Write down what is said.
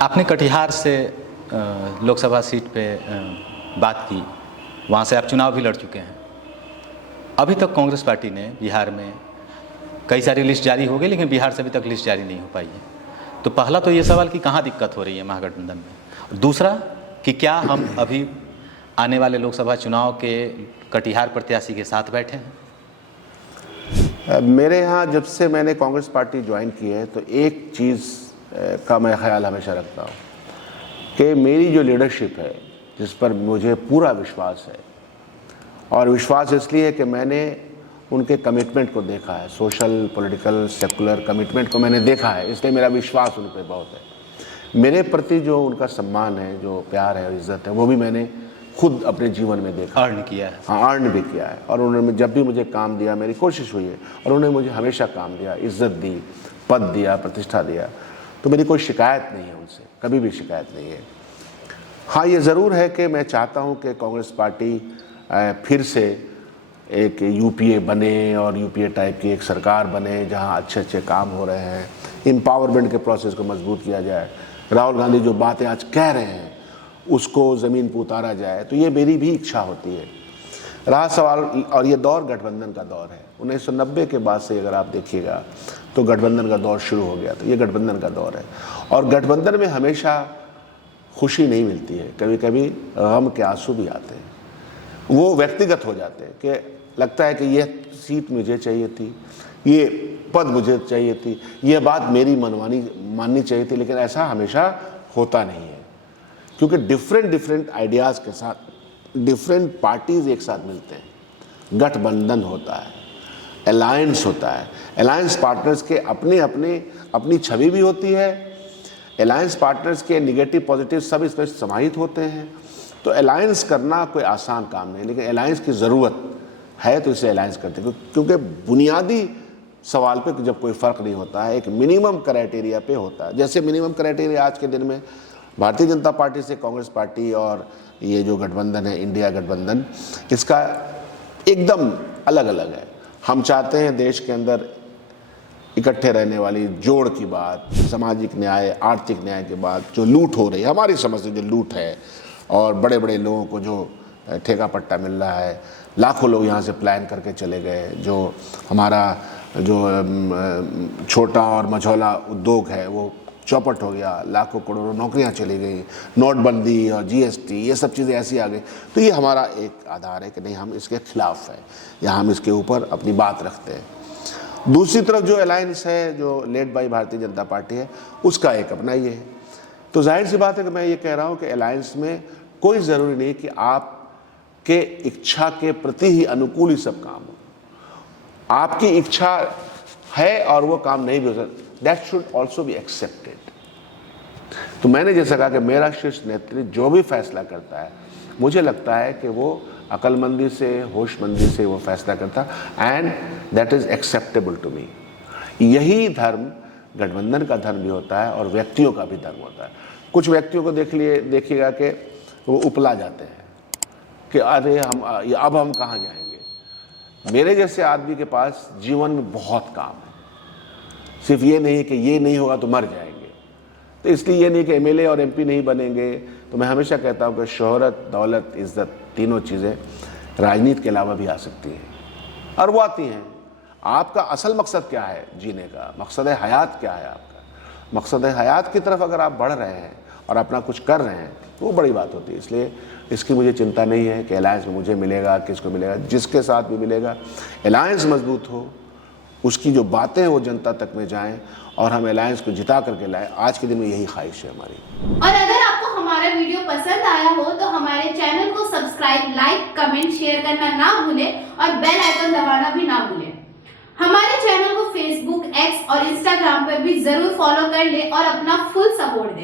आपने कटिहार से लोकसभा सीट पे बात की, वहाँ से आप चुनाव भी लड़ चुके हैं। अभी तक कांग्रेस पार्टी ने बिहार में कई सारी लिस्ट जारी हो गई, लेकिन बिहार से अभी तक लिस्ट जारी नहीं हो पाई है। तो पहला तो ये सवाल कि कहाँ दिक्कत हो रही है महागठबंधन में। दूसरा कि क्या हम अभी आने वाले लोकसभा चुनाव के कटिहार प्रत्याशी के साथ बैठे हैं। मेरे यहाँ जब से मैंने कांग्रेस पार्टी ज्वाइन की है तो एक चीज़ का मैं ख्याल हमेशा रखता हूँ कि मेरी जो लीडरशिप है, जिस पर मुझे पूरा विश्वास है, और विश्वास इसलिए है कि मैंने उनके कमिटमेंट को देखा है, सोशल पॉलिटिकल सेकुलर कमिटमेंट को मैंने देखा है, इसलिए मेरा विश्वास उन पर बहुत है। मेरे प्रति जो उनका सम्मान है, जो प्यार है और इज़्ज़त है, वो भी मैंने खुद अपने जीवन में देखा, अर्न किया है। हाँ, अर्न भी किया है। और उन्होंने जब भी मुझे काम दिया, मेरी कोशिश हुई है, और उन्होंने मुझे हमेशा काम दिया, इज़्ज़त दी, पद दिया, प्रतिष्ठा दिया, तो मेरी कोई शिकायत नहीं है उनसे, कभी भी शिकायत नहीं है। हाँ, ये ज़रूर है कि मैं चाहता हूँ कि कांग्रेस पार्टी फिर से एक यूपीए बने और यूपीए टाइप की एक सरकार बने जहाँ अच्छे अच्छे काम हो रहे हैं, एम्पावरमेंट के प्रोसेस को मजबूत किया जाए, राहुल गांधी जो बातें आज कह रहे हैं उसको ज़मीन पर उतारा जाए, तो ये मेरी भी इच्छा होती है। रहा सवाल, और ये दौर गठबंधन का दौर है। 1990 के बाद से अगर आप देखिएगा तो गठबंधन का दौर शुरू हो गया, तो ये गठबंधन का दौर है। और गठबंधन में हमेशा खुशी नहीं मिलती है, कभी कभी गम के आंसू भी आते हैं, वो व्यक्तिगत हो जाते हैं कि लगता है कि ये सीट मुझे चाहिए थी, ये पद मुझे चाहिए थी, ये बात मेरी मनमानी माननी चाहिए थी, लेकिन ऐसा हमेशा होता नहीं है, क्योंकि डिफरेंट आइडियाज़ के साथ डिफरेंट पार्टीज़ एक साथ मिलते हैं, गठबंधन होता है, अलायंस होता है। अलायंस पार्टनर्स के अपनी छवि भी होती है, अलायंस पार्टनर्स के नेगेटिव पॉजिटिव सब इसमें समाहित होते हैं। तो अलायंस करना कोई आसान काम नहीं, लेकिन अलायंस की ज़रूरत है तो इसे अलायंस करते हैं, क्योंकि बुनियादी सवाल पे जब कोई फ़र्क नहीं होता है, एक मिनिमम क्राइटेरिया पे होता है। जैसे मिनिमम क्राइटेरिया आज के दिन में भारतीय जनता पार्टी से कांग्रेस पार्टी और ये जो गठबंधन है, इंडिया गठबंधन, इसका एकदम अलग अलग है। हम चाहते हैं देश के अंदर इकट्ठे रहने वाली जोड़ की बात, सामाजिक न्याय, आर्थिक न्याय के बाद जो लूट हो रही है, हमारी समझ से जो लूट है, और बड़े बड़े लोगों को जो ठेका पट्टा मिल रहा है, लाखों लोग यहाँ से प्लान करके चले गए, जो हमारा जो छोटा और मझौला उद्योग है वो चौपट हो गया, लाखों करोड़ों नौकरियां चली गई, नोटबंदी और जीएसटी, ये सब चीज़ें ऐसी आ गई। तो ये हमारा एक आधार है कि नहीं, हम इसके खिलाफ हैं या हम इसके ऊपर अपनी बात रखते हैं। दूसरी तरफ जो अलायंस है, जो led by Bharatiya Janata party है, उसका एक अपना ये है। तो जाहिर सी बात है कि मैं ये कह रहा हूँ कि अलायंस में कोई ज़रूरी नहीं कि आपके इच्छा के प्रति ही अनुकूल ही सब काम हो। आपकी इच्छा है और वो काम नहीं भी हो सकता, that should also be accepted. तो मैंने जैसा कहा कि मेरा शीर्ष नेतृत्व जो भी फैसला करता है, मुझे लगता है कि वो अक्लमंदी से, होशमंदी से वो फैसला करता है, and that is acceptable to me. यही धर्म गठबंधन का धर्म भी होता है और व्यक्तियों का भी धर्म होता है। कुछ व्यक्तियों को देखिएगा कि वो उपला जाते हैं कि अरे अब हम कहाँ जाएंगे। मेरे जैसे आदमी के पास जीवन में बहुत काम है, सिर्फ ये नहीं कि ये नहीं होगा तो मर जाएंगे। तो इसलिए ये नहीं कि एमएलए और एमपी नहीं बनेंगे। तो मैं हमेशा कहता हूँ कि शोहरत, दौलत, इज़्ज़त, तीनों चीज़ें राजनीति के अलावा भी आ सकती हैं, और वो आती हैं। आपका असल मकसद क्या है जीने का, मकसद हयात क्या है आपका? मकसद हयात की तरफ अगर आप बढ़ रहे हैं और अपना कुछ कर रहे हैं तो वो बड़ी बात होती है। इसलिए इसकी मुझे चिंता नहीं है कि अलायंस में मुझे मिलेगा, किसको मिलेगा, जिसके साथ भी मिलेगा, अलायंस मजबूत हो, उसकी जो बातें हैं वो जनता तक में जाएं और हम अलायंस को जिता करके लाएं। आज के दिन में यही ख्वाहिश है हमारी। और अगर आपको हमारा वीडियो पसंद आया हो तो हमारे चैनल को सब्सक्राइब, लाइक, कमेंट, शेयर करना ना भूलें और बेल आइकन दबाना भी ना भूलें। हमारे चैनल को फेसबुक, एक्स और इंस्टाग्राम पर भी जरूर फॉलो कर लें और अपना फुल सपोर्ट दें।